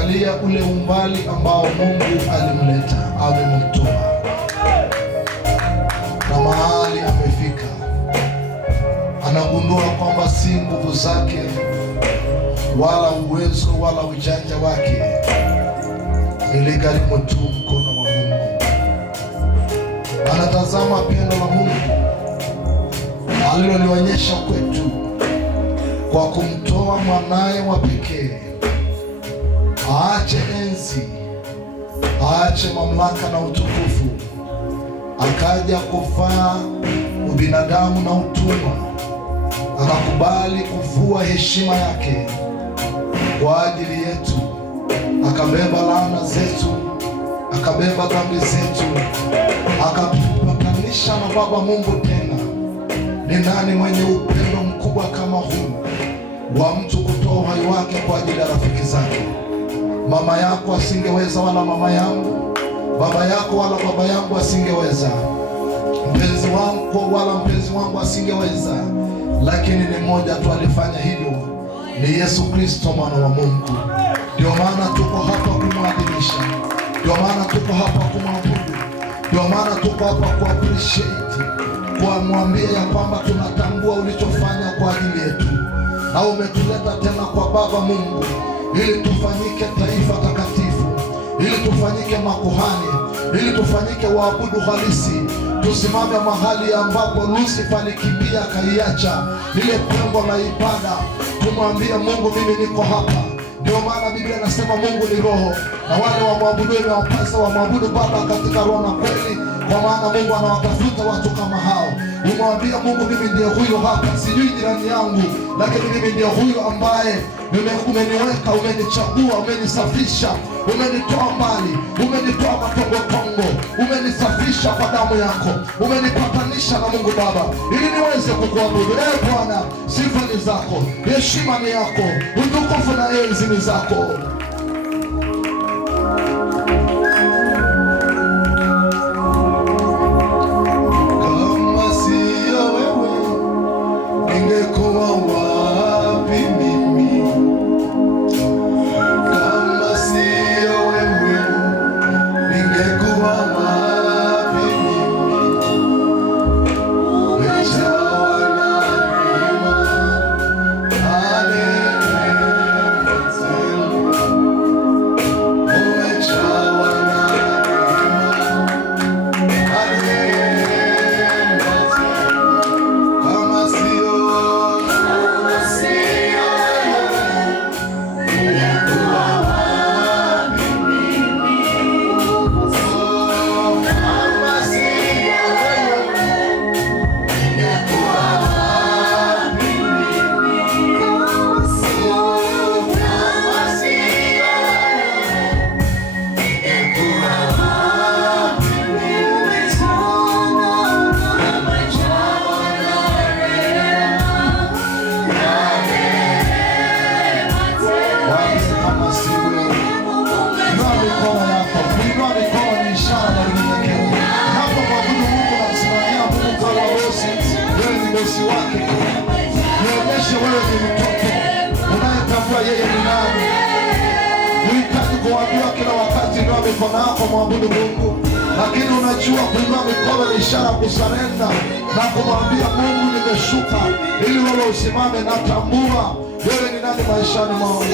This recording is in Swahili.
anaangalia ule umbali ambao Mungu alimleta, amemtoa na mahali amefika. Anagundua kwamba si nguvu zake wala uwezo wala ujanja wake, iligharimu tu mkono wa Mungu. Anatazama pendo la Mungu alilolionyesha kwetu kwa kumtoa mwanaye wa pekee, aache enzi, aache mamlaka na utukufu, akaja kufaa ubinadamu na utumwa. Anakubali kuvua heshima yake kwa ajili yetu, akabeba laana zetu, akabeba dhambi zetu, akatupatanisha na Baba Mungu tena. Ni nani mwenye upendo mkubwa kama huu wa mtu kutoa uhai wake kwa ajili ya rafiki zake? Mama yako asingeweza, wala mama yangu, baba yako wala baba yangu asingeweza, mpenzi wangu wala mpenzi wangu asingeweza, lakini ni mmoja tu alifanya hivyo, ni Yesu Kristo mwana wa Mungu. Ndio maana tuko hapa kumwadhimisha, ndio maana tuko hapa kumwabudu, ndio maana tuko hapa kuappreciate, kumwambia ya kwamba tunatambua ulichofanya kwa ajili yetu, na umetuleta tena kwa Baba Mungu ili tufanyike taifa takatifu, ili tufanyike makuhani, ili tufanyike waabudu halisi. Tusimame mahali ambapo Lucifer alikimbia akaiacha lile pengo la ibada, tumwambie Mungu, mimi niko hapa. Ndio maana Biblia inasema Mungu ni roho, na wale wamwabudu inawapasa wamwabudu Baba katika roho na kweli, kwa maana Mungu anawatafuta watu kama hao. Umwambia Mungu, mimi ndiye huyo hapa, sijui jirani yangu, lakini mimi ndiye huyo ambaye umeniweka, umenichagua, umenisafisha, umenitoa mbali, umenitoa matongotongo, umenisafisha kwa damu yako, umenipatanisha na Mungu Baba ili niweze kukuabudu. Bwana, sifa ni zako, heshima ni yako, utukufu na enzi ni zako. Nionyeshe wewe ni mtoto unayetambua yeye ni nani. Unahitaji kuambiwa kila wakati ndio mikono yako mwabudu Mungu, lakini unajua kuinua mikono ni ishara kusarenda na kumwambia Mungu, nimeshuka ili wewe usimame. Natambua wewe ni nani maishani mwangu.